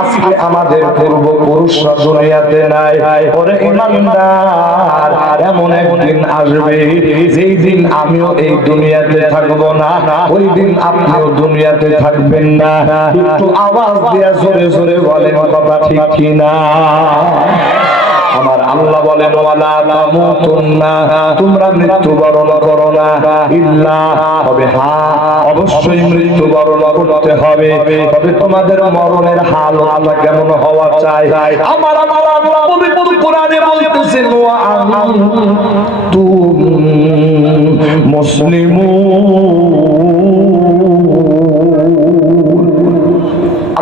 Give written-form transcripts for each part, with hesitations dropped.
আজকে আমাদের পূর্বপুরুষরা দুনিয়াতে নাই। ওরে ঈমানদার, এমন একদিন আসবে যেই দিন আমিও এই দুনিয়াতে থাকবো না, ওই দিন আপনিও দুনিয়াতে থাকবেন না। একটু আওয়াজ দিয়া জোরে জোরে বলেন কথা ঠিক কিনা? আমার আল্লাহ বলেন ওয়ালা তামুতুন্না, তোমরা মৃত্যুবরণ করো না, ইল্লা, তবে হ্যাঁ অবশ্যই মৃত্যুবরণ করতে হবে। তবে তোমাদের মরণের হাল আল্লাহ কেমন হওয়া চাই? আমার আল্লাহ পবিত্র কোরআনে বলতেছেন ওয়া আনতুম মুসলিমুন।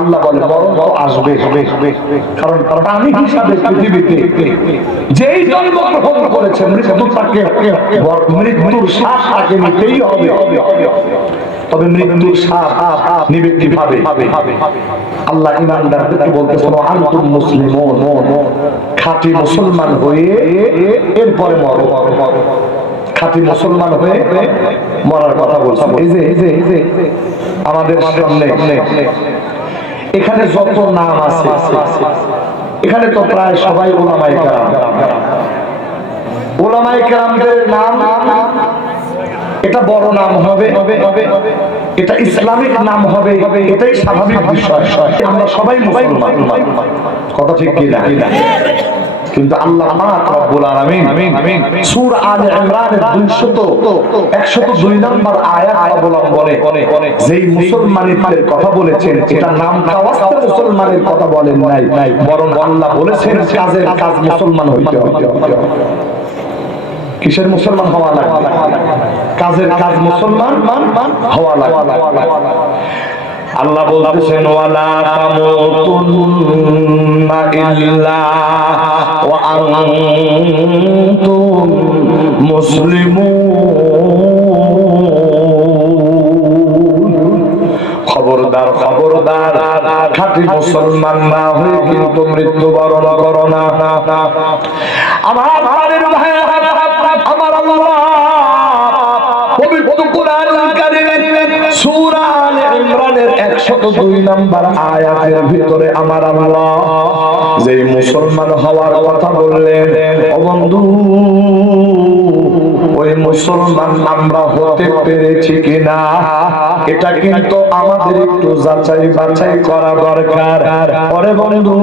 আল্লাহ বলে মরণ তো আসবে, কারণ প্রাণী হিসাবে পৃথিবীতে যেই জন্মগ্রহণ করেছে মৃত্যুর শ্বাস তাকে নিতেই হবে। তবে মৃত্যুর শ্বাস নিবে কিভাবে? আল্লাহ ঈমানদারদেরকে বলতেছেন আনতুম মুসলিমুন, খাঁটি মুসলমান হয়ে এরপরে মরো। খাঁটি মুসলমান হয়ে মরার কথা বলছেন। এই যে আমাদের সামনে এখানে যত নাম আছে, এখানে তো প্রায় সবাই উলামায়ে কেরাম। উলামায়ে কেরামদের নাম, এটা বড় নাম হবে, এটা ইসলামিক নাম হবে, এটাই স্বাভাবিক বিষয়। আমরা সবাই মুসলমান, কথা ঠিক কি না? কিন্তু আল্লাহ পাক রব্বুল আলামিন সূরা আলে ইমরানের 102 নম্বর আয়াত অবলম্বনে যেই মুসলমানের কথা বলেছেন, এটা নাম কাওয়াস্তে মুসলমানের কথা বলেন নাই, বরং আল্লাহ বলেছেন কাজের কাজ মুসলমান হইতে হবে। কিসের মুসলমান হওয়া লাগবে? কাজের কাজ মুসলমান হওয়া লাগবে। আল্লাহ বলতেছেন ওয়ালা তামুতুন্না ইল্লা ওয়া আনতুম মুসলিমুন। খবরদার খবরদার, খাঁটি মুসলমান না হয়ে কিন্তু মৃত্যুবরণ করো না। আমার ভাইয়ের ভাই, আমার আল্লাহ পবিত্র কোরআনুল কারীমের সূরা আলে ইমরানের 102 নম্বর আয়াতের ভিতরে আমার আল্লাহ যে মুসলমান হওয়ার কথা বললেন, ও বন্ধু, ওই মুসলমান আমরা হতে পেরেছি কিনা এটা কিন্তু আমাদের একটু যাচাই বাছাই করা দরকার। পরে বন্ধু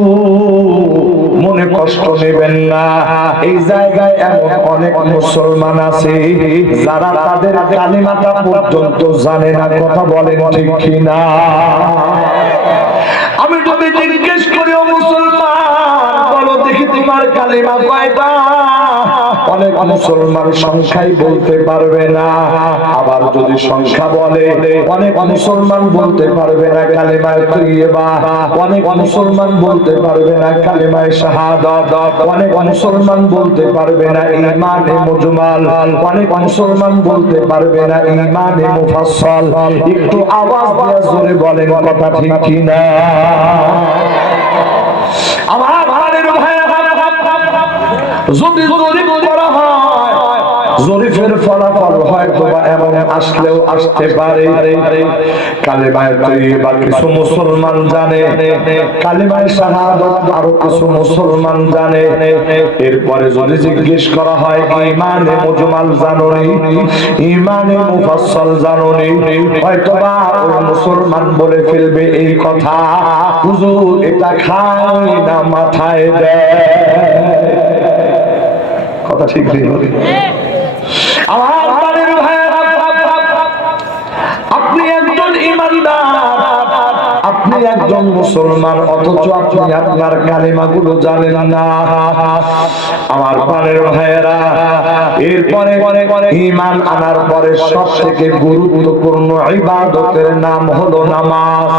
মনে কষ্ট নেবেন না, এই জায়গায় এমন অনেক মুসলমান আছে যারা তাদের কালিমাটা পর্যন্ত জানে না, কথা বলেন ঠিক কিনা? আমি যদি জিজ্ঞেস করি ও মুসলমান বলো দেখি তোমার কালিমা কয়টা, অনেক মুসলমান সংখ্যাই বলতে পারবে না। আবার যদি সংখ্যা বলে অনেক মুসলমান বলতে পারবে না কালিমায়ে তাইয়্যিবা, অনেক মুসলমান বলতে পারবে না কালিমায়ে শাহাদাত, অনেক মুসলমান বলতে পারবে না ঈমানে মুজমাল, অনেক মুসলমান বলতে পারবে না ঈমানে মুফাসসাল। একটু আওয়াজ দিয়ে জোরে বলেন কথা ঠিক কিনা? আমার ভাইয়ের ভাই, যদি জরিপ করা হয়, জরিপের ফলাফল হয়তো বা এমন আসলেও আসতে পারে কালিমায়ে তাইয়্যিবা কিছু মুসলমান জানে, কালিমায়ে শাহাদাত আরো কিছু মুসলমান জানে। এরপরে যদি জিজ্ঞেস করা হয় ঈমানে মুজমাল জানোনি, ঈমানে মুফাসসাল জানোনি, হয়তো বা ওই মুসলমান বলে ফেলবে এই কথা, হুজুর এটা খায় না মাথায় দেয়। কথা ঠিক নেই? আমার বাড়ির ভাই, আপনি একজন ঈমানদার, আপনি একজন মুসলমান, অথচ আপনি আপনার কালিমাগুলো জানেন না। আমার প্রাণের ভাইয়েরা, এরপরে ঈমান আনার পরে সবথেকে গুরুত্বপূর্ণ ইবাদতের নাম হলো নামাজ।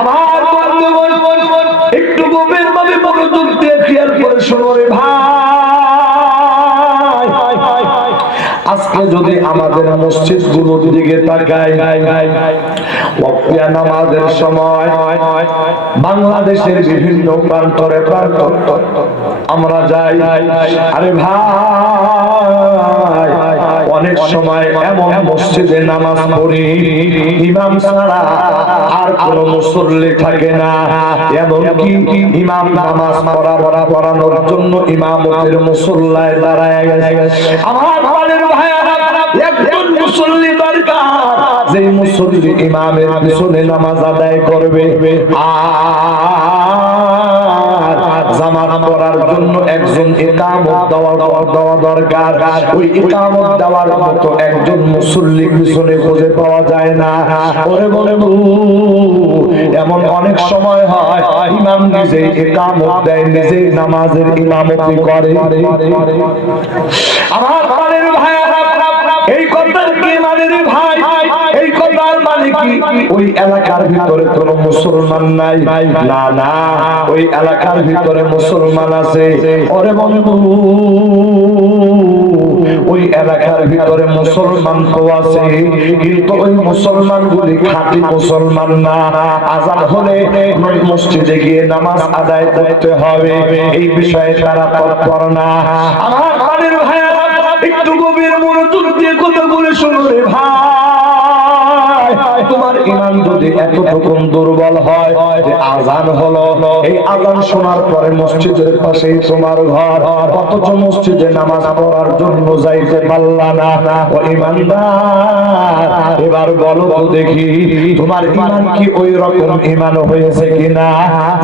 আমার বন্ধুগণ একটু গভীরভাবে মনোযোগ দিয়ে খেয়াল করে শোনো রে ভাই। আজকে যদি আমাদের মসজিদ গুলোর দিকে তাকাই, ওয়াক্তিয়া নামাজের সময় বাংলাদেশের বিভিন্ন প্রান্তরে আমরা যাই, আরে ভাই অনেক সময় এমন মসজিদে নামাজ পড়ি ইমাম ছাড়া আর কোনো মুসল্লি থাকে না। এমনকি ইমাম নামাজ পড়ানোর জন্য ইমামতের মুসল্লায় দাঁড়ায় গেছে। আমার বাড়ির ভাইয়েরা, একজন মুসল্লি দরকার, যে মুসল্লি ইমামের পিছনে নামাজ আদায় করবে। আর জামাত পড়ার জন্য একজন ইকামত দেওয়া দরকার। ওই ইকামত দেওয়ার মতো একজন মুসল্লি পিছনে খুঁজে পাওয়া যায় না। ওরে বন্ধু, এমন অনেক সময় হয় ইমাম নিজে ইকামত দেয়, নিজে নামাজের ইমামতি করে। আমার বাড়ির ভাইয়েরা, এই কথার কি মানে রে ভাই? এই কথার মানে কি ওই এলাকার ভিতরে কোনো মুসলমান নাই? না না, ওই এলাকার ভিতরে মুসলমান আছে। ওরে বন্ধু, ওই এলাকার ভিতরে মুসলমান তো আছে, কিন্তু ওই মুসলমান গুলি খাঁটি মুসলমান না। আযান হলে মসজিদে গিয়ে নামাজ আদায় করতে হবে, এই বিষয়ে তারা তৎপর না। আমার বাড়ির ভাইয়েরা, একটু গভীর মনোযোগ দিয়ে কথাগুলো শুনো রে ভাই। তোমার ঈমান যদি এতটুকু দুর্বল হয় যে আযান হলো, এই আযান শোনার পরে মসজিদের পাশেই তোমার ঘর, অথচ মসজিদে নামাজ পড়ার জন্য যাইতে পারলা না। ও ঈমানদার, এবার বলো তো দেখি, তোমার ঈমান কি ওই রকম ঈমান হয়েছে কিনা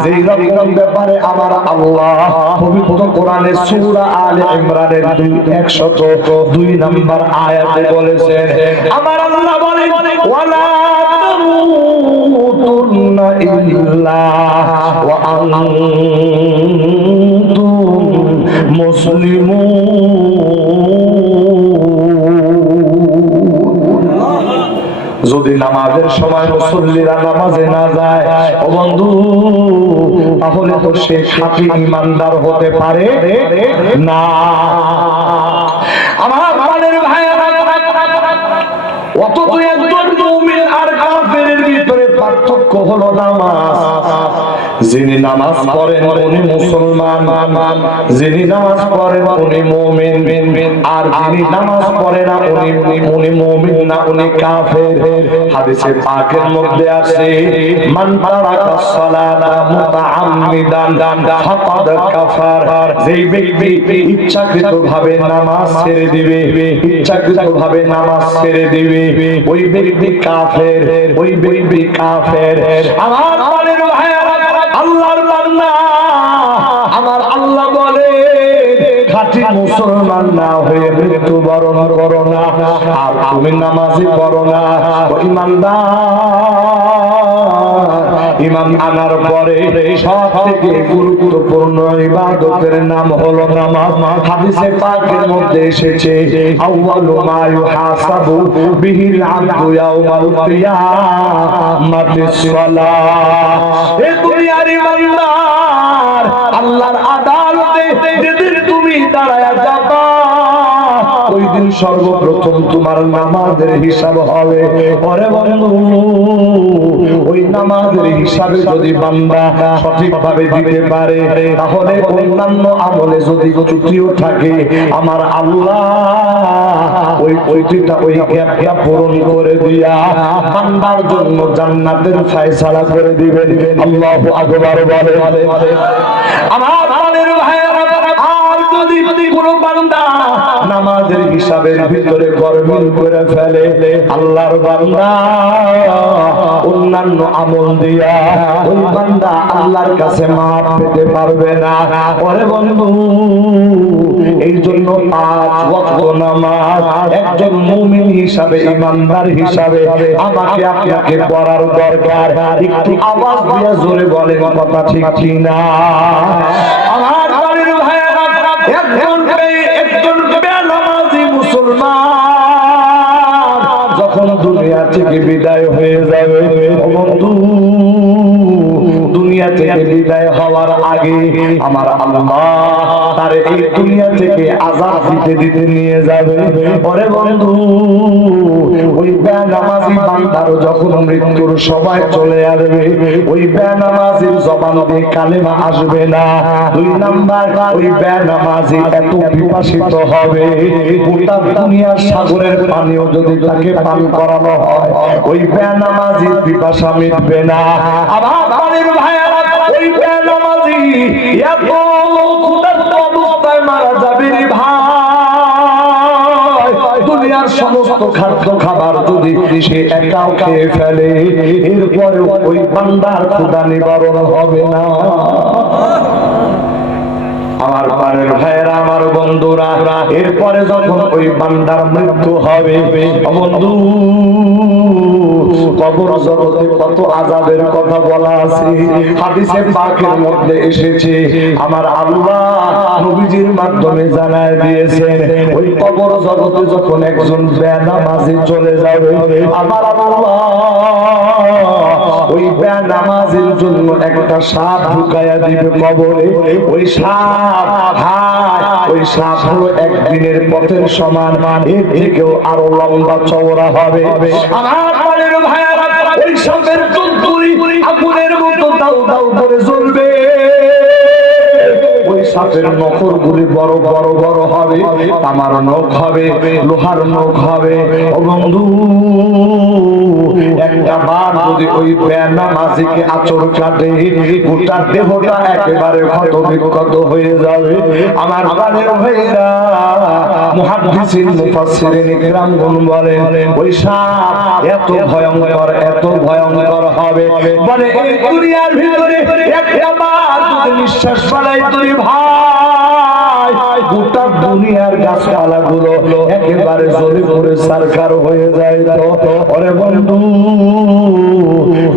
যেই রকম ব্যাপারে আমার আল্লাহ পবিত্র কোরআনে সূরা আলে ইমরানের 102 নম্বর আয়াতে বলেছেন। আমার আল্লাহ বলেন, ওয়ালা তামুতুন্না ইল্লা ওয়া আনতুম মুসলিমুন। যদি নামাজের সময় মুসল্লিরা নামাজে না যায়, ও বন্ধু, তাহলে তো সে খাঁটি ঈমানদার হতে পারে না। আমার প্রাণের ভাইয়েরা, অথচ একজন মুমিন আর কাফেরের ভিতরে পার্থক্য হলো নামাজ। যিনি নামাজ পড়েন উনি মুসলমান, যিনি নামাজ পড়েন উনি মুমিন, আর যিনি নামাজ পড়ে না উনি মুমিন না, উনি কাফের। হাদিসে পাকের মধ্যে আছে, মান তারাকা সালাতা মুতাআম্মিদান ফাকাদ কাফার। যেই ব্যক্তি ইচ্ছাকৃতভাবে নামাজ ছেড়ে দিবে, ইচ্ছাকৃতভাবে নামাজ ছেড়ে দিবে, ওই ব্যক্তি কাফের, ওই ব্যক্তি কাফের। আমার বাড়ির ভাইয়েরা, আল্লাহর বান্দা, আমার আল্লাহ বলে, খাঁটি মুসলমান না হয়ে মৃত্যুবরণ করো না, আর তুমি নামাজি পড়ো না। ঈমানদার, ঈমান আনার পরে সবথেকে গুরুত্বপূর্ণ ইবাদতের নাম হলো নামাজ। হাদিসে পাকের মধ্যে এসেছে, আউয়ালু মা ইউহাসাবু বিহিল আবদু ইয়াউমাল কিয়ামাতিস সালাহ। এ দুনিয়ার ঈমানদার, আল্লাহর আদালতে যেদিন তুমি দাঁড়ায়া যাবা, ওই দিন সর্বপ্রথম তোমার নামাজের হিসাব হবে। ওরে বন্ধু, ওই নামাজের হিসাবে যদি বান্দা সঠিকভাবে দিতে পারে, তাহলে অন্যান্য আমলে যদি ত্রুটিও থাকে, আমার আল্লাহ ওই ত্রুটিটা, ওই গ্যাপটা পূরণ করে দিয়া বান্দার জন্য জান্নাতের ফয়সালা করে দিবেন। আল্লাহু আকবার বলে। আমার প্রাণের ভাইয়েরা, আর যদি কোনো বান্দা নামাজের হিসাবের ভিতরে গরমিল করে ফেলে, আল্লাহর বান্দা অন্যান্য আমল দিয়া ওই বান্দা আল্লাহর কাছে মাফ পেতে পারবে না। ওরে বন্ধু, এই জন্য 5 ওয়াক্ত নামাজ একজন মুমিন হিসাবে, ঈমানদার হিসাবে আমাকে আপনাকে পড়ার দরকার। একটু আওয়াজ দিয়ে জোরে বলেন, কথা ঠিক কি না? আমার বাড়ির ভাইয়েরা, একজন বেনামাজি মুসলমান যখন দুনিয়া থেকে বিদায় হয়ে যাবে, বন্ধু, দুনিয়া থেকে বিদায় হওয়ার আগে আমার আল্লাহ তার এই দুনিয়া থেকে আযাব দিতে দিতে নিয়ে যাবে। ওরে বন্ধু, ওই বেনামাজ বেনামাজি বান্দার যখন মৃত্যুর সময় চলে আসবে, ওই বেনামাজির জবান দিয়ে কালেমা আসবে না। 2 নাম্বার, ওই বেনামাজি এত পিপাসিত হবে, গোটা দুনিয়ার সাগরের পানিও যদি তাকে পান করানো হয়, ওই বেনামাজির পিপাসা মিটবে না। আমার পানির ভাইয়েরা, ওই বেনামাজি এত ক্ষুধার্ত অবস্থায় মারা যাবে রে ভাই। দুনিয়ার সমস্ত খাদ্য খাবার যদি সে একাও খেয়ে ফেলে, এরপরে ওই বান্দার ক্ষুধা নিবারণ হবে না। আমার পারের ভাইয়েরা, আমার বন্ধুরা, এরপরে যখন ওই বান্দার মৃত্যু হবে, বন্ধু কবর জগতে কত আযাবের কথা বলা আছে, হাদিসে পাকের মধ্যে এসেছে। আমার আল্লাহ নবীজির মাধ্যমে জানায় দিয়েছেন, ওই কবর জগতে যখন একজন বেনামাজি চলে যাবে, আমার আল্লাহ ওই বেনামাজির জন্য একটা সাপ ঢুকায়া দিবে কবরে। ওই সাপ, ওই সাপ হলো একদিনের পথের সমান, এর থেকেও আরো লম্বা চওড়া হবে। আমার পানির ভাইয়েরা, ওই সাপের চুলকুলি আগুনের মতো দাউ দাউ করে জ্বলবে। ওই সাপের নখর গুলি বড় বড় বড় হবে, তামার নখ হবে, লোহার নখ হবে। ও বন্ধু, একটা বার যদি ওই বেনামাজিকে আঁচড় কাটে, গোটা দেহটা একেবারে ক্ষত বিক্ষত হয়ে যাবে। আমার প্রাণের ভাইরা, মুহাদ্দিসিন মুফাসসিরিন ইকরামগণ বলেন, ওই সাপ এত ভয়ঙ্কর, এত ভয়ঙ্কর হবে, বলে এই দুনিয়ার ভিতরে একটা বার যদি নিঃশ্বাস ফেলাই তুই ভাই, গোটা দুনিয়ার গাছপালা গুলো একেবারে জ্বলে পড়ে সারখার হয়ে যায়। তো ওরে বন্ধু,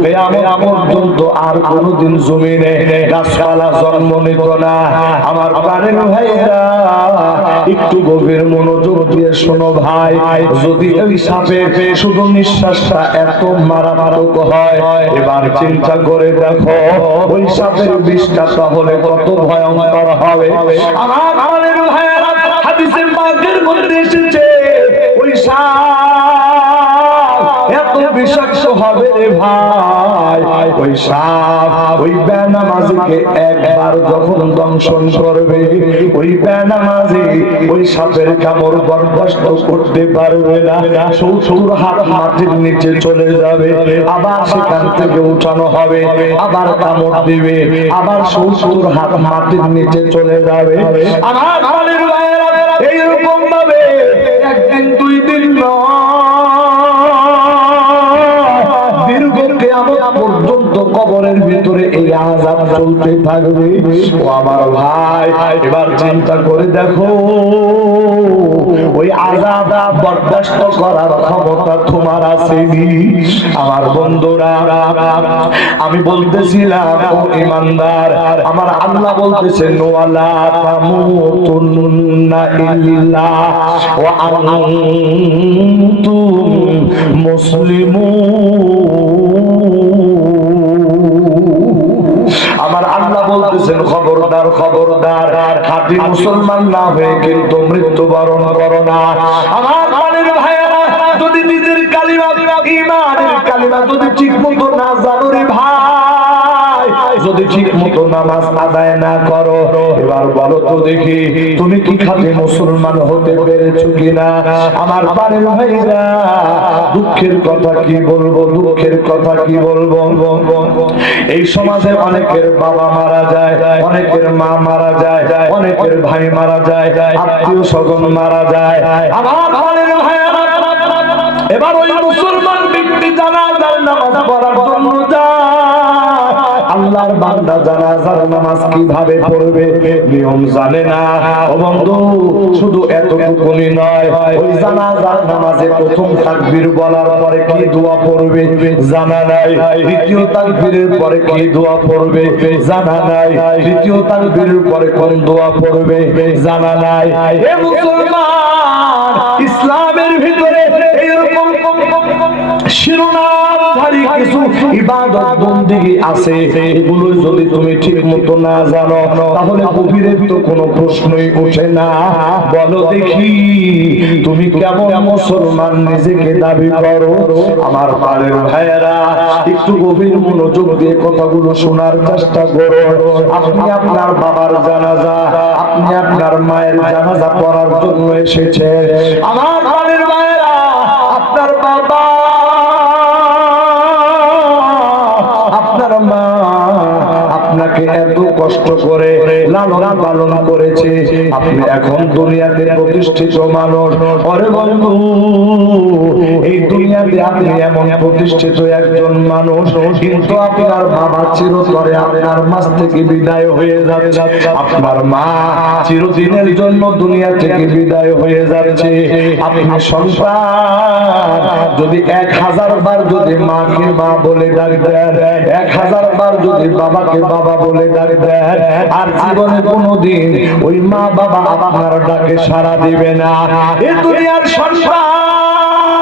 কিয়ামত পর্যন্ত আর কোনদিন জমিনে গাছপালা জন্ম নিত না। আমার প্রাণের ভাইরা, একটু গভীর মনোযোগ দিয়ে শোনো ভাই, যদি ওই সাপের শুধু নিঃশ্বাসটা এত মারাত্মক হয়, এবার চিন্তা করে দেখো ওই সাপের বিষটা তাহলে কত ভয়ঙ্কর হবে। আমার প্রাণের ভাইরা, হাদিসে পাকের মধ্যে এসেছে, ওই সাপ এত বিষাক্ত হবে রে ভাই, ওই সাপ ওই বেনামাজিকে একবার যখন দংশন করবে, ওই বেনামাজি ওই সাপের কামড় বরদাস্ত করতে পারবে না। 70 হাত মাটির নিচে চলে যাবে, আবার সেখান থেকে উঠানো হবে, আবার কামড় দিবে, আবার 70 হাত মাটির নিচে চলে যাবে। আমার পানির ভাইয়েরা, এইরকম ভাবে একদিন 2 দিন দীর্ঘ কিয়ামত পর্যন্ত কবরের ভিতরে এই আযাব চলতে থাকবে। ও আমার ভাই, এবার চিন্তা করে দেখো, ওই আযাব বরদাস্ত করার ক্ষমতা তোমার আছে? আমার বন্ধুরা, আমি বলতেছিলাম, ও ঈমানদার, আমার আল্লাহ বলতেছেন, ওয়ালা তামুতুন্না ইল্লা ওয়া আনতুম মুসলিমুন। আমার আল্লাহ বলতেছেন, খবরদার খবরদার, খাঁটি মুসলমান না হয়ে কিন্তু মৃত্যুবরণ করো না। আমার প্রাণের ভাইয়েরা, যদি নিজের কালিমা, ঈমানের কালিমা যদি ঠিক মতো না জানো রে ভাই, যদি ঠিক মতো নামাজ আদায় না করো, এবার বলো তো দেখি তুমি কি খাঁটি মুসলমান হতে পেরেছো কিনা? আমার প্রাণের ভাইরা, দুঃখের কথা কি বলবো, দুঃখের কথা কি বলবো, এই সমাজে অনেকের বাবা মারা যায়, অনেকের মা মারা যায়, অনেকের ভাই মারা যায়, আত্মীয় স্বজন মারা যায়। আমার প্রাণের ভাইরা, এবার ওই মুসলমান ব্যক্তি জানাজার নামাজ পড়ার জন্য যায়, আল্লাহর বান্দা জানাজার নামাজ কিভাবে পড়বে নিয়ম জানে না। ও বন্ধু, শুধু এতটুকুনি নয়, ওই জানাজার নামাজে প্রথম তাকবীর বলার পরে কি দোয়া পড়বে জানা নাই, দ্বিতীয় তাকবীরের পরে কি দোয়া পড়বে জানা নাই, তৃতীয় তাকবীরের পরে কোন দোয়া পড়বে জানা নাই। হে মুসলমান, ইসলামের ভিতরে এরকম শিরোনামধারী কিছু ইবাদত বন্দেগী আছে, এগুলো যদি তুমি ঠিক মতো না জানো তাহলে গভীরের তো কোনো প্রশ্নই ওঠে না। বলো দেখি তুমি কেমন মুসলমান নিজেকে দাবি করো? আমার পাড়ের ভাইয়েরা, একটু গভীর মনোযোগ দিয়ে কথাগুলো শোনার চেষ্টা করো। আপনি আপনার বাবার জানাজা, আপনি আপনার মায়ের জানাজা পড়ার জন্য এসেছেন। আমার পাড়ের ভাইয়েরা, আপনার বাবা, আপনার মা আপনাকে এত কষ্ট করে লালন পালন করেছে, আপনি এখন দুনিয়াতে প্রতিষ্ঠিত মানুষ। ওরে বন্ধু, এই দুনিয়াতে আপনি এমন প্রতিষ্ঠিত একজন মানুষ, কিন্তু আপনার বাবা চিরতরে আপনার মাঝ থেকে বিদায় হয়ে যাচ্ছে, আপনার মা চিরদিনের জন্য দুনিয়া থেকে বিদায় হয়ে যাচ্ছে। আপনি সন্তান যদি 1000 বার যদি মাকে মা বলে ডাক দেন, 1000 বার যদি বাবাকে বাবা বলে ডাক দেন, আর জীবনে কোনোদিন ওই মা বাবা আপনার ডাকে সাড়া দিবে না। এই দুনিয়ার সন্তান,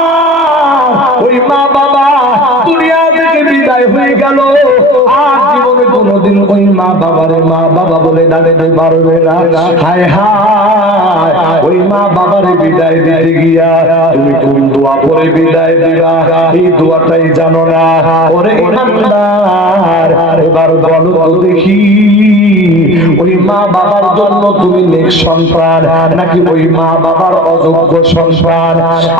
ওই মা বাবা দুনিয়া থেকে বিদায় হয়ে গেল, আর জীবনে কোনোদিন ওই মা বাবারে মা বাবা বলে ডাকতে পারবে না। হায় হায়, ওই মা বাবারে বিদায় দিতে গিয়া তুমি কোন দোয়া পড়ে বিদায় দিবা, এই দোয়াটাই জানো না। ওরে ইমানদার, এবার বলো তো দেখি, ওই মা বাবার জন্য তুমি নেক সন্তান নাকি ওই মা বাবার অযোগ্য সন্তান?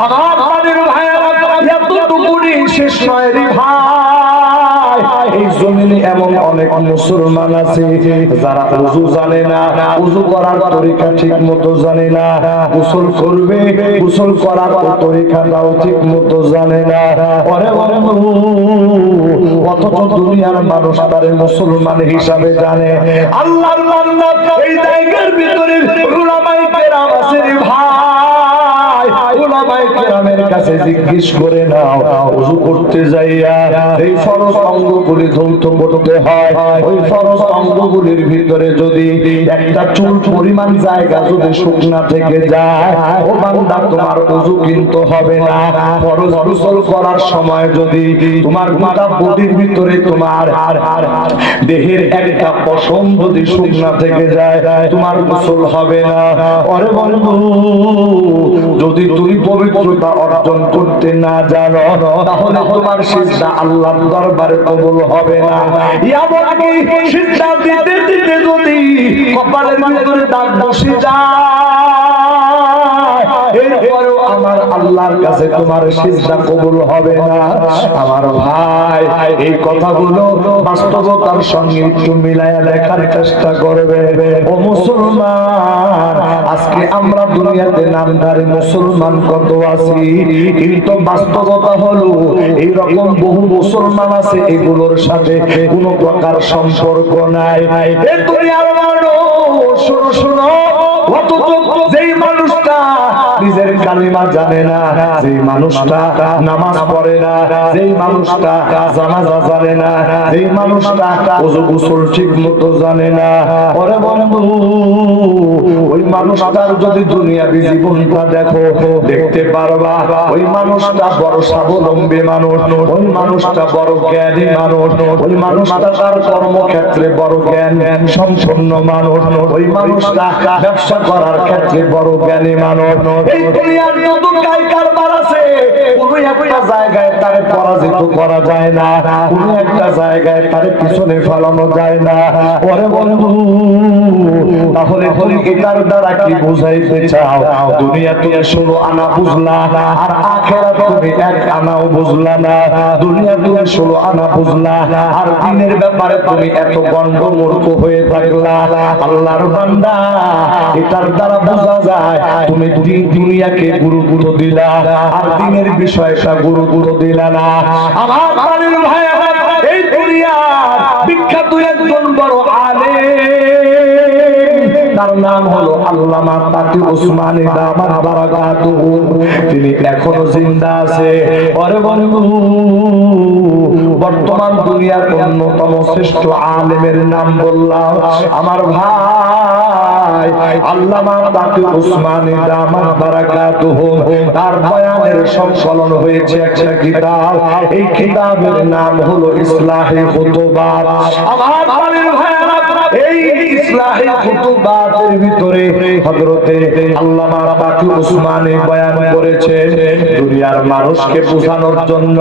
আমার বাড়ির ভাইয়েরা, এতটুকুনি শেষ নয় রে ভাই। এই জমিনে এমন অনেক মুসলমান আছে যারা ওযু জানে না, ওযু করার তরিকা ঠিক মতো জানে না, গোসল করবে গোসল করার তরিকাটাও ঠিক মতো জানে না। ওরে বন্ধু, অথচ দুনিয়ার মানুষ তারে মুসলমান হিসাবে জানে। আল্লাহর বান্দা, এই জায়গার ভিতরে উলামায়ে কেরাম আছে রে ভাই। উলামায়ে কেরামের কাছে জিজ্ঞেস করে নাও, ওযু করতে যাইয়া এই ফরজ অঙ্গগুলি ধৌত করতে হয়, ওই ফরজ অঙ্গগুলির ভিতরে যদি একটা চুল পরিমাণ জায়গা যদি শুকনা থেকে যায়, ও বান্দা তোমার ওযু কিন্তু হবে না। ফরজ গোসল করার সময় যদি তোমার গোটা বডির ভিতরে তোমার দেহের একটা পশম যদি শুকনা থেকে যায়, তোমার গোসল হবে না। ওরে বন্ধু, যদি তুমি পবিত্রতা অর্জন করতে না জানো তাহলে তোমার সিজদা আল্লাহর দরবারে কবুল হবে না। এমনকি সিজদা দিতে দিতে যদি কপালের ভিতরে দাগ বসে যায়, এরপরেও আমার আল্লাহর কাছে তোমার সিজদা কবুল হবে না। আমার ভাই, এই কথাগুলো বাস্তবতার সঙ্গে একটু মিলায়া দেখার চেষ্টা করবে। ও মুসলমান, আজকে আমরা দুনিয়াতে নামধারী মুসলমান কত আছি, কিন্তু বাস্তবতা হলো এইরকম বহু মুসলমান আছে এগুলোর সাথে কোনো প্রকার সম্পর্ক নাই। এই দুনিয়ার মানুষ, শোনো শোনো, অথচ যেই মানুষটা নিজের কালিমা জানে না, যেই মানুষটা নামাজ পড়ে না, যেই মানুষটা জানাজা জানে না, যেই মানুষটা ওযু গোসল ঠিক মতো জানে না, ওরে বন্ধু, ওই মানুষটার যদি দুনিয়াবি জীবনটা দেখো, দেখতে পারবা ওই মানুষটা বড় স্বাবলম্বী মানুষ, ওই মানুষটা বড় জ্ঞানী মানুষ, ওই মানুষটা তার কর্মক্ষেত্রে বড় জ্ঞান সম্পন্ন মানুষ, ওই মানুষটা ব্যবসা করার ক্ষেত্রে বড় জ্ঞানী মানুষ। এই দুনিয়ার যত কারবার আছে, কোন একটা জায়গায় তারে পরাজিত করা যায় না, কোন একটা জায়গায় তারে পিছনে ফেলানো যায় না। ওরে বন্ধু, তাহলে তুমি এটার দ্বারা কি বুঝাইতে চাও? দুনিয়া তুমি 16 আনা বুঝলা, আর আখিরাত তুমি 1 আনাও বুঝলা না। দুনিয়া তুমি 16 আনা বুঝলা, আর দিনের ব্যাপারে তুমি এত গন্ডমূর্খ হয়ে থাকলা। আল্লাহর বান্দা, এটার দ্বারা বোঝা যায় তুমি দুনিয়াকে গুরুত্ব দিলা, আর দিনের বিষয়টা গুরুত্ব দিলা না। আমার বাড়ির ভাইয়েরা, এই দুনিয়ার বিখ্যাত একজন বড় আলেম, তার নাম হলো আল্লামা তাকি উসমানী দামাত বারাকাতুহু। তিনি এখনো জিন্দা আছে। আরে বন্ধু, বর্তমান দুনিয়ার অন্যতম শ্রেষ্ঠ আলেমের নাম বললাম, আমার ভাই আল্লামা তাকি উসমানী দামাত বারাকাতুহু। তার বয়ানের সংকলন হয়েছে একটা কিতাব, এই কিতাবের নাম হলো ইসলাহি খুতুবাত। আমার বাড়ির ভাইরা, এই ইসলাহি খুতুবাতের ভিতরে হযরতে আল্লামা তাকি উসমানী বয়ান করেছেন দুনিয়ার মানুষকে বোঝানোর জন্য,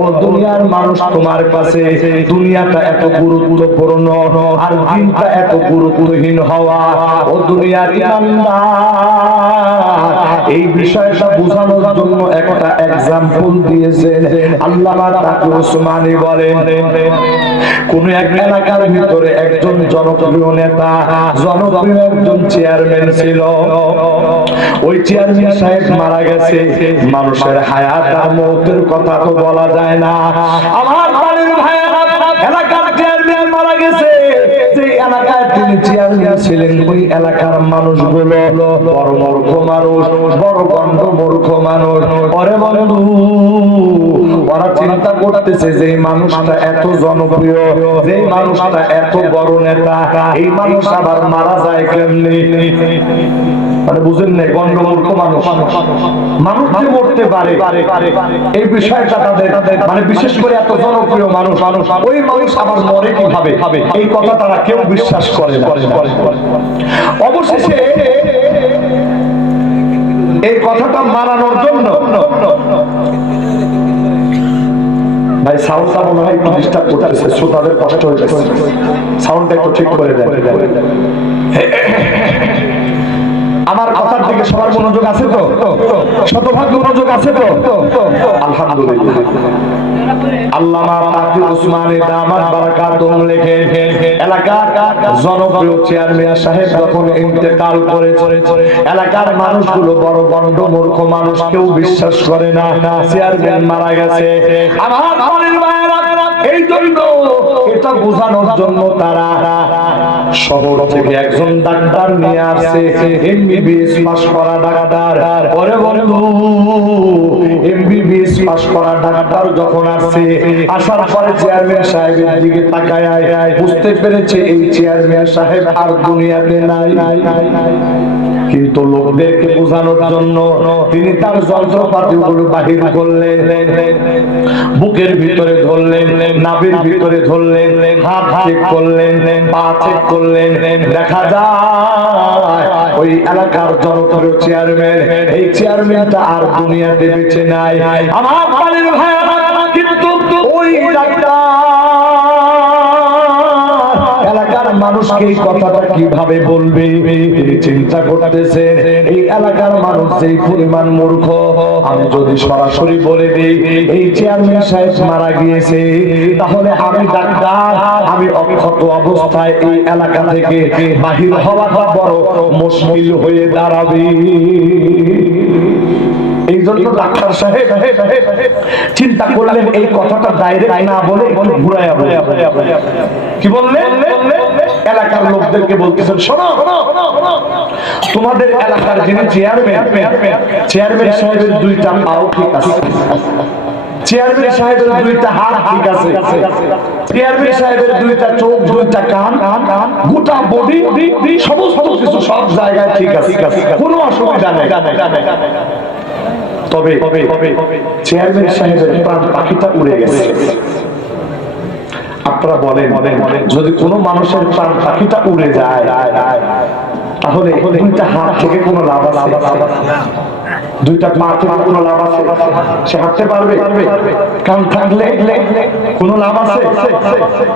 ও দুনিয়ার মানুষ, তোমার কাছে দুনিয়াটা এত গুরুত্বপূর্ণ আর দিনটা এত গুরুত্বহীন হওয়া, ও দুনিয়ার ইমানদার, এই বিষয়টা বোঝানোর জন্য একটা এক্সাম্পল দিয়েছেন আল্লামা তাকি উসমানী। বলেন, কোন এক এলাকার ভিতরে একজন জনপ্রিয় নেতা, জনপ্রিয় একজন চেয়ারম্যান ছিল। ওই চেয়ারম্যান সাহেব মারা গেছে। মানুষের হায়াত আর মওতের কথা তো বলা যায় না। আমার বাড়ির ভাইয়েরা, এলাকার চেয়ারম্যান মারা গেছে। যে এলাকায় তিনি চেয়ারম্যান ছিলেন, ওই এলাকার মানুষগুলো বড় মূর্খ মানুষ, বড় গণ্ড মূর্খ মানুষ। পরে বন্ধু, ওরা চিন্তা করতেছে যে মানুষটা এত জনপ্রিয়, যে মানুষটা এত বড় নেতা, এই মানুষ আবার মারা যায় কেমনি? মানে বুঝেন নাই, গণ্ড মূর্খ মানুষ, মানুষ যে মরতে পারে এই বিষয়টা তাদের, মানে বিশেষ করে এত জনপ্রিয় মানুষ, ওই মানুষ আবার মরে কিভাবে, এই কথা তারা কেউ বিশ্বাস করে না। অবশেষে এই কথাটা মানানোর জন্য, ভাই সাউন্ডটা মনে হয় একটু ডিস্টার্ব করতেছে, শ্রোতাদের কষ্ট হয়েছে, সাউন্ডটা একটু ঠিক করে দেন। আমার কথার দিকে সবার মনোযোগ আছে তো? শতভাগ মনোযোগ আছে তো? আলহামদুলিল্লাহ। আল্লামা তাকি উসমানী দামাত বারাকাতুহু লেখেন, এলাকার জনপ্রিয় চেয়ারম্যান সাহেব যখন ইন্তেকাল করেছে, এলাকার মানুষগুলো বড় গণ্ড মূর্খ মানুষ, কেউ বিশ্বাস করে না চেয়ারম্যান মারা গেছে। আমার বাড়ির ভাইয়েরা, এই জন্য এটা বোঝানোর জন্য তারা শহর থেকে একজন ডাক্তার নিয়ে আসছে, এমবিবিএস পাস করা ডাক্তার। পরে বন্ধু, এমবিবিএস পাস করা ডাক্তার যখন আসছে, আসার পরে চেয়ারম্যান সাহেবের দিকে তাকায় বুঝতে পেরেছে এই চেয়ারম্যান সাহেব আর দুনিয়াতে নাই। কিন্তু লোকদেরকে বোঝানোর জন্য তিনি তার যন্ত্রপাতিগুলো বাহির করলেন, বুকের ভিতরে ধরলেন, নাভির ভিতরে ধরলেন, হাত চেক করলেন, পা চেক করলেন। দেখা যায় ওই এলাকার জনপ্রিয় চেয়ারম্যান, এই চেয়ারম্যানটা আর দুনিয়াতে বেঁচে নাই। আমার বাড়ির ভাইয়েরা, কিন্তু ওই ডাক্তার এলাকার মানুষকে এই কথাটা কিভাবে বলবে? তিনি চিন্তা করতেছেন, এই এলাকার মানুষ যেই পরিমাণ মূর্খ, আমি যদি সরাসরি বলে দিই এই চেয়ারম্যান সাহেব মারা গিয়েছে, তাহলে আমি ডাক্তার, আমি অক্ষত অবস্থায় এই এলাকা থেকে বাহির হওয়াটা বড় মুশকিল হয়ে দাঁড়াবে। এই জন্য ডাক্তার সাহেব চিন্তা করলেন এই কথাটা ডাইরেক্ট না বলে ঘুরাইয়া বলে। কি বললেন? এলাকার লোকদেরকে বলতেছেন, শোনো, তোমাদের এলাকার যিনি চেয়ারম্যান, চেয়ারম্যান সাহেবের দুইটা পাও ঠিক আছে, চেয়ারম্যান সাহেবের দুইটা হাত ঠিক আছে, চেয়ারম্যান সাহেবের দুইটা চোখ, দুইটা কান, গোটা বডি, সমস্ত কিছু সব জায়গায় ঠিক আছে, কোনো অসুবিধা নেই। তবে চেয়ারম্যান সাহেবের প্রাণ পাখিটা উড়ে গেছে। আপনারা বলেন, যদি কোনো মানুষের প্রাণ পাখিটা উড়ে যায়, তাহলে দুইটা হাত থেকে কোনো লাভ আছে? দুইটা পা থেকে কোনো লাভ আছে? সে হাঁটতে পারবে? কান থাকলে কোনো লাভ আছে?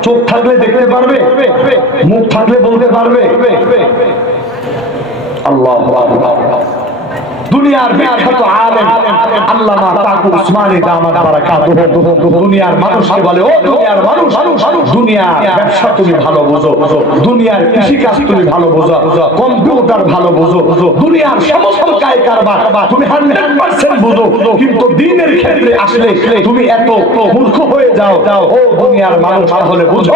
চোখ থাকলে দেখতে পারবে? মুখ থাকলে বলতে পারবে? আল্লাহু আকবার। দুনিয়ার বিখ্যাত আলেম আল্লামা তাকি উসমানী দামাত বারাকাতুহু দুনিয়ার মানুষকে বলে, ও দুনিয়ার মানুষ, দুনিয়ার ব্যবসা তুমি ভালো বোঝো, দুনিয়ার কৃষিকাজ তুমি ভালো বোঝো, কম্পিউটার ভালো বোঝো, দুনিয়ার সমস্ত কাজ কারবার তুমি 100% বোঝো, কিন্তু দ্বীনের ক্ষেত্রে আসলে তুমি এত মূর্খ হয়ে যাও। ও দুনিয়ার মানুষ, তাহলে বুঝো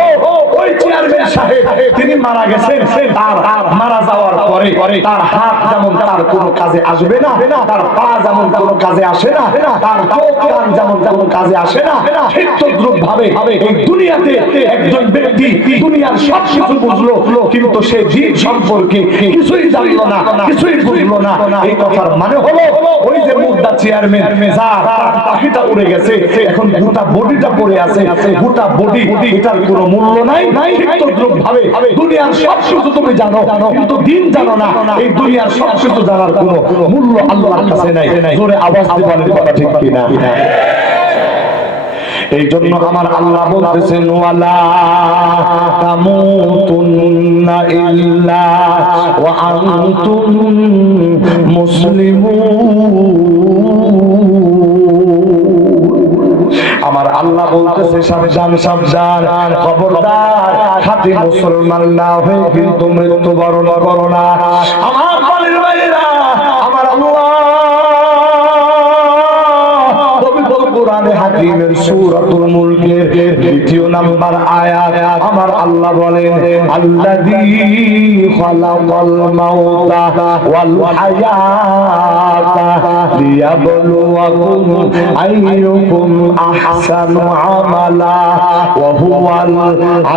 ওই চেয়ারম্যান সাহেব তিনি মারা গেছেন, তার মারা যাওয়ার পরে তার হাত যেমন তার কোনো কাজে আসবে না, তার পা যেমন কোনো কাজে আসে না, তার চোখ কান যেমন কোনো কাজে আসে না, ঠিক তদ্রূপ ভাবে এই দুনিয়াতে একজন ব্যক্তি দুনিয়ার সব কিছু বুঝলো কিন্তু সে দিন সম্পর্কে কিছুই জানলো না, কিছুই বুঝলো না। এই কথার মানে হলো ওই যে মুদ্রা চেয়ারম্যান যার পাখিটা উড়ে গেছে, এখন গোটা বডিটা পড়ে আছে, গোটা বডি, এটার কোনো মূল্য নাই। ঠিক তদ্রূপ ভাবে দুনিয়ার সব কিছু তুমি জানো কিন্তু দিন জানো না, এই দুনিয়ার সব কিছু জানার কোনো মূল্য আল্লাহর কাছে নাই। জোরে আওয়াজ দিবেন, কথা ঠিক কিনা? এই জন্য আমার আল্লাহ বলতেছেন ওয়ালা তামুতুন্না ইল্লা ওয়া আনতুম মুসলিমুন। আমার আল্লাহ বলতেছে সাবধান সাবধান, খবরদার খাঁটি মুসলমান না হয়ে কিন্তু মৃত্যুবরণ করো না। আমার বাড়ির ভাইরা, আমার আল্লাহ কোরআনে হাকিমের সূরাতুল মুলকের ২য় নাম্বার আয়াত আমার আল্লাহ বলেন আল্লাযী খালাকাল মাউতা ওয়াল হায়াতা লিয়াবলুয়াকুম আইয়ুকুম আহসানু আমালা ওয়া হুয়াল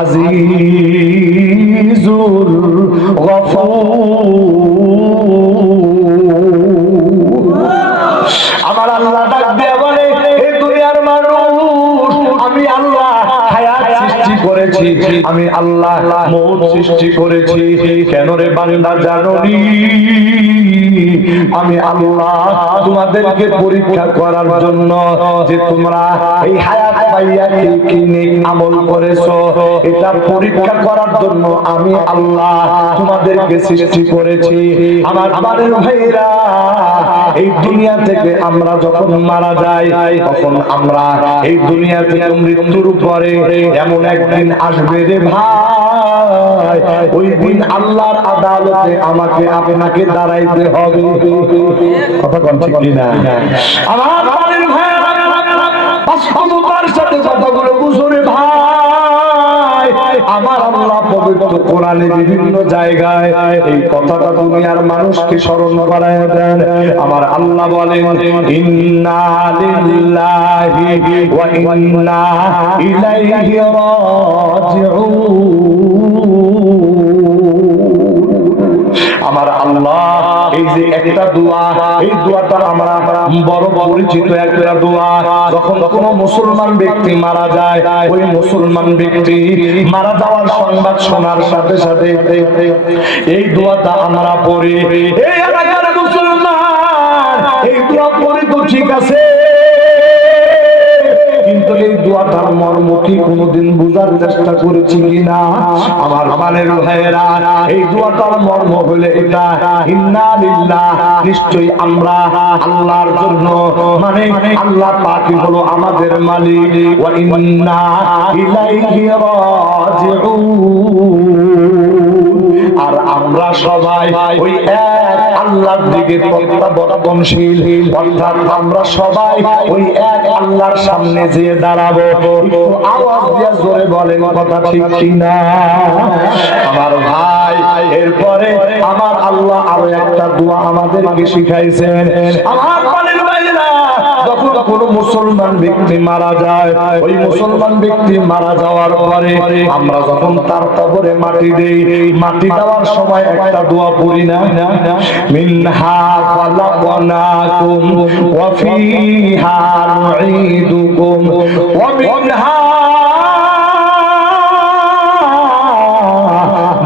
আজিজুল গফুর। আমার আল্লাহ ডাক দিয়ে বলে আমি আল্লাহ হায়াত সৃষ্টি করেছি, আমি আল্লাহ মৌত সৃষ্টি করেছি। কেন রে বান্দা জানোনি? আমি আল্লাহ তোমাদেরকে পরীক্ষা করার জন্য যে তোমরা এই হায়াত পাইয়া কি নেক আমল করেছো, এটা পরীক্ষা করার জন্য আমি আল্লাহ তোমাদেরকে সৃষ্টি করেছি। আমার বাড়ির ভাইরা, এই দুনিয়া থেকে আমরা যখন মারা যাই তখন আমরা এই দুনিয়া থেকে মৃত্যুর পরে এমন একদিন আসবে রে ভাই, ওই দিন আল্লাহর আদালতে আমাকে আপনাকে দাঁড়াইতে হবে। কথা কোন ঠিক না? আমার বাড়ির ভাই, বাস্তবতার সাথে কথাগুলো বুঝো রে ভাই। আমার আল্লাহ পবিত্র কোরআনে বিভিন্ন জায়গায় এই কথাটা দুনিয়ার মানুষকে স্মরণ করায় দেন। আমার আল্লাহ বলেন ইন্না লিল্লাহি ওয়া ইন্না ইলাইহি রাজিউন। আমার আল্লাহ এই যে একটা দোয়া, এই দোয়াটা আমরা বড় পরিচিত একটা দোয়া। যখন কোনো মুসলমান ব্যক্তি মারা যায়, ওই মুসলমান ব্যক্তি মারা যাওয়ার সংবাদ শোনার সাথে সাথে এই দোয়াটা আমরা পড়ি। এই এলাকার মুসলমান এই দোয়া পড়ি তো ঠিক আছে, কিন্তু এই দোয়াটার মর্ম কি কোনোদিন বুঝার চেষ্টা করেছি কিনা? আমার প্রাণের ভাইয়েরা, এই দোয়াটার মর্ম হলে এটা ইন্না লিল্লাহ, নিশ্চয়ই আমরা আল্লাহর জন্য, মানে আল্লাহ পাকই হলো আমাদের মালিক, ওয়া ইন্না ইলাইহি রাজিউন, আর আমরা সবাই ওই এক আল্লাহর দিকে প্রত্যাবর্তনশীল, অর্থাৎ আমরা সবাই ওই এক আল্লাহর সামনে যেয়ে দাঁড়াবো। একটু আওয়াজ দিয়ে জোরে বলেন, কথা ঠিক কিনা? আমার ভাই, এরপরে আমার আল্লাহ আরো একটা দোয়া আমাদেরকে শিখাইছেন। আমার বাড়ির ভাইরা, যখন কোনো মুসলমান ব্যক্তি মারা যায়, ওই মুসলমান ব্যক্তি মারা যাওয়ার পরে আমরা যখন তার কবরে মাটি দেই, মাটি দেওয়ার সময় একটা দোয়া পড়ি না? মিনহা খালাকনাকুম ওয়া ফিহা নুঈদুকুম ওয়া মিনহা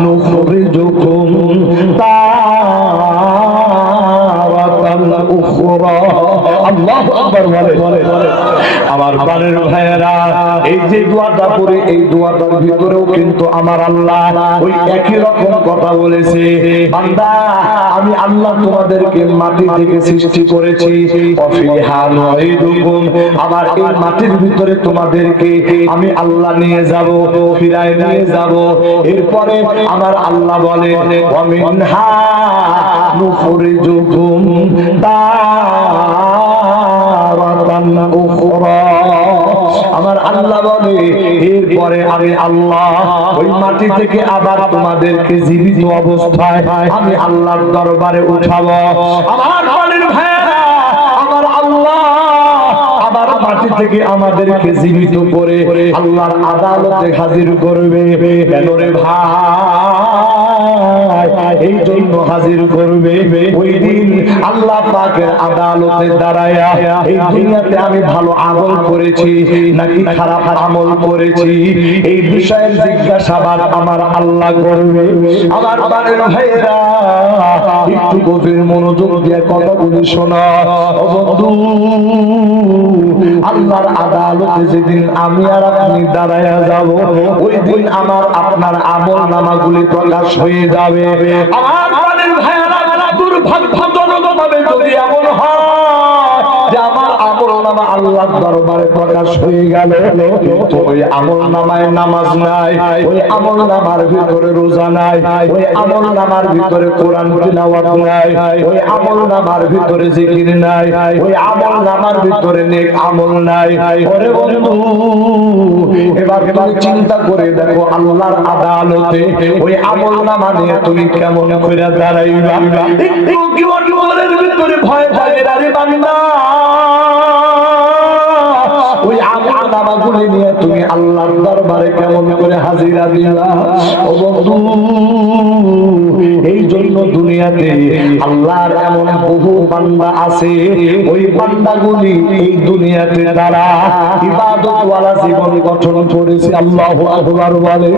নুখরিজুকুম তারাতান উখরা। আল্লাহু আকবার বলে। আমার প্রাণের ভাইয়েরা, এই যে দোয়াটা পড়ে, এই দোয়াটার ভিতরেও কিন্তু আমার আল্লাহ ওই একই রকম কথা বলেছে। বান্দা, আমি আল্লাহ তোমাদেরকে মাটি থেকে সৃষ্টি করেছি, ওয়াফিহা নুঈদুকুম, আবার এই মাটির ভিতরে তোমাদেরকে আমি আল্লাহ নিয়ে যাব, ফিরায় নিয়ে যাব। এরপরে আমার আল্লাহ বলে ওয়া মিনহা নুখরিজুকুম তারাতান উখরা। আমার আল্লাহ বলে এরপরে আমি আল্লাহ ওই মাটি থেকে আবার তোমাদেরকে জীবিত অবস্থায় আমি আল্লাহর দরবারে উঠাবো। আমার প্রাণের ভাইয়েরা, আমার আল্লাহ আবার মাটি থেকে আমাদেরকে জীবিত করে আল্লাহর আদালতে হাজির করবে। কেন রে ভাই? এই জন্য হাজির করবে ওই দিন আল্লাহ পাকের আদালতে দাঁড়ায়া এই দুনিয়াতে আমি ভালো আমল করেছি নাকি খারাপ আমল করেছি এই বিষয়ের জিজ্ঞাসাবাদ আমার আল্লাহ করবে। আমার প্রাণের ভাইয়েরা, একটু গভীর মনোযোগ দিয়ে কথাগুলি শোনা। ও বন্ধু, আল্লাহর আদালতে যেদিন আমি আর আপনি দাঁড়ায়া যাব, ওই দিন আমার আপনার আমল নামাগুলি প্রকাশ হয়ে যাবে। আমার প্রাণের ভাইয়েরা, দুর্ভাগ্যজনকভাবে যদি এমন হয় যে আমার আমল নামা আল্লাহর দরবারে প্রকাশ হয়ে গেল, কিন্তু ওই আমল নামায় নামাজ নাই, ওই আমল নামার ভিতরে রোজা নাই, ওই আমল নামার ভিতরে কোরআন তিলাওয়াত নাই, ওই আমল নামার ভিতরে জিকির নাই, ওই আমল নামার ভিতরে নেক আমল নাই, ওরে বন্ধু এবার তুমি চিন্তা করে দেখো আল্লাহর আদালতে ওই আমল নামা নিয়ে তুমি কেমন করে দাঁড়াইবা? একটু কি মনের ভিতরে ভয় থাকে না রে বান্দা? ওই আমল নামাগুলি নিয়ে তুমি আল্লাহর দরবারে কেমন করে হাজিরা দিবা? ও বন্ধু, এই জন্য দুনিয়াতে আল্লাহর এমন বহু বান্দা আছে, ওই বান্দাগুলি এই দুনিয়াতে তারা ইবাদত ওয়ালা জীবন গঠন করেছে। আল্লাহু আকবার বলে।